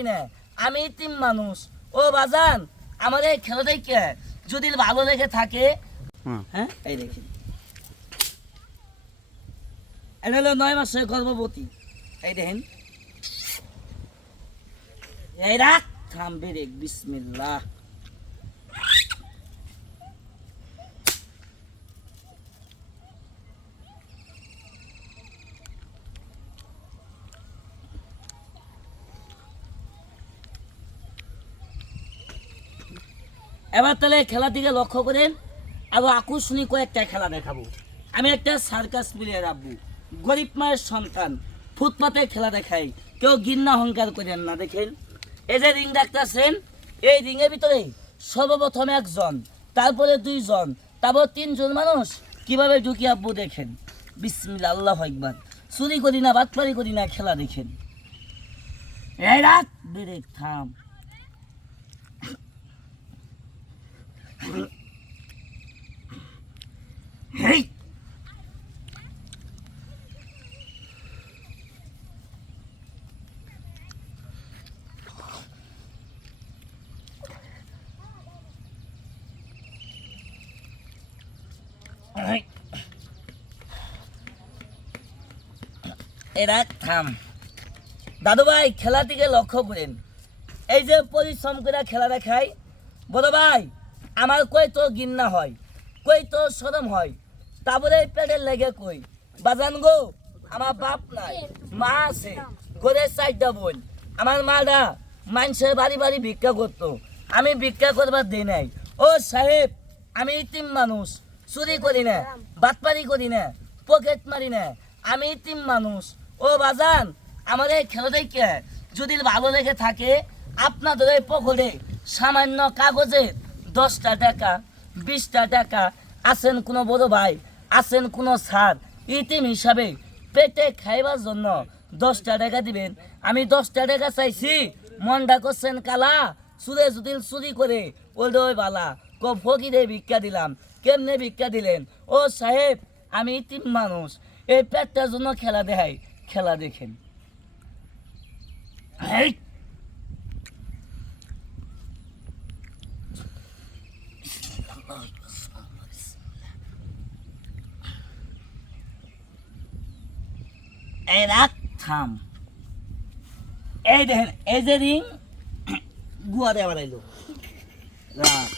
করি না, আমি তিন মানুষ। ও বাজান, আমার এই খেলা দেখে যদি ভালো লেগে থাকে, হ্যাঁ এই দেখেন, এটা হলো 9 মাসের গর্ভবতী। এই দেখেন, এই রাখ থামবে রে, বিসমিল্লাহ। এবার তাহলে খেলার দিকে লক্ষ্য করেন। আরো আকর্ষণীয় কয়েকটা খেলা দেখাবো। আমি একটা সার্কাস প্লেয়ার রাখবো, গরিব মায়ের সন্তান, ফুটপাতে খেলা দেখাই, কেউ ঘৃণা অহংকার করেন না। দেখেন এই যে রিং রাখতেছেন, এই রিংয়ের ভিতরে সর্বপ্রথম একজন, তারপরে 2 জন, তারপর 3 জন মানুষ কিভাবে ঢুকি আব্বু দেখেন। বিসমিল্লাহ, আল্লাহু আকবার। চুরি করি না, বাটপারি করি না, খেলা দেখেন। এই রাত ব্রেক থাম। Hey! এরা থাম। দাদু ভাই, খেলা দিকে লক্ষ্য করেন। এই যে পরিশ্রম করে খেলা দেখাই, বড় ভাই আমার কই তো ঘৃণা হয়, কই তো শরম হয়, তারপরে পেটের লেগে কই বাজান গো, আমার বাপ নাই, মা আছে, ঘরে 4টা বোন। আমার মারা মানুষের বাড়ি বাড়ি ভিক্ষা করতো, আমি ভিক্ষা করবার দিই নাই। ও সাহেব, আমি ইতিম মানুষ, চুরি করি না, বাটপারি করি না, পকেট মারি না, আমি ইতিম মানুষ। ও বাজান, আমার এই খেলা দেখে যদি ভালো লেগে থাকে, আপনাদের এই পকেটে সামান্য কাগজে 10টা টাকা, 20টা টাকা, আছেন কোনো বড় ভাই, আছেন কোনো স্যার, ইতিম হিসাবে পেটে খাইবার জন্য 10টা টাকা দিবেন। আমি 10টা টাকা চাইছি, মনটা করছেন কালা, সুরে যদি চুরি করে ওই বালা ফকিরে ভিক্ষা দিলাম। কেমনে ভিক্ষা দিলেন? ও সাহেব, আমি ইতিম মানুষ, এই পেটটার জন্য খেলা দেখাই, খেলা দেখেন। এই রাখ থাম। এই দেখেন, এই যে রিং গুয়া দেওয়া লাইলো রাখ।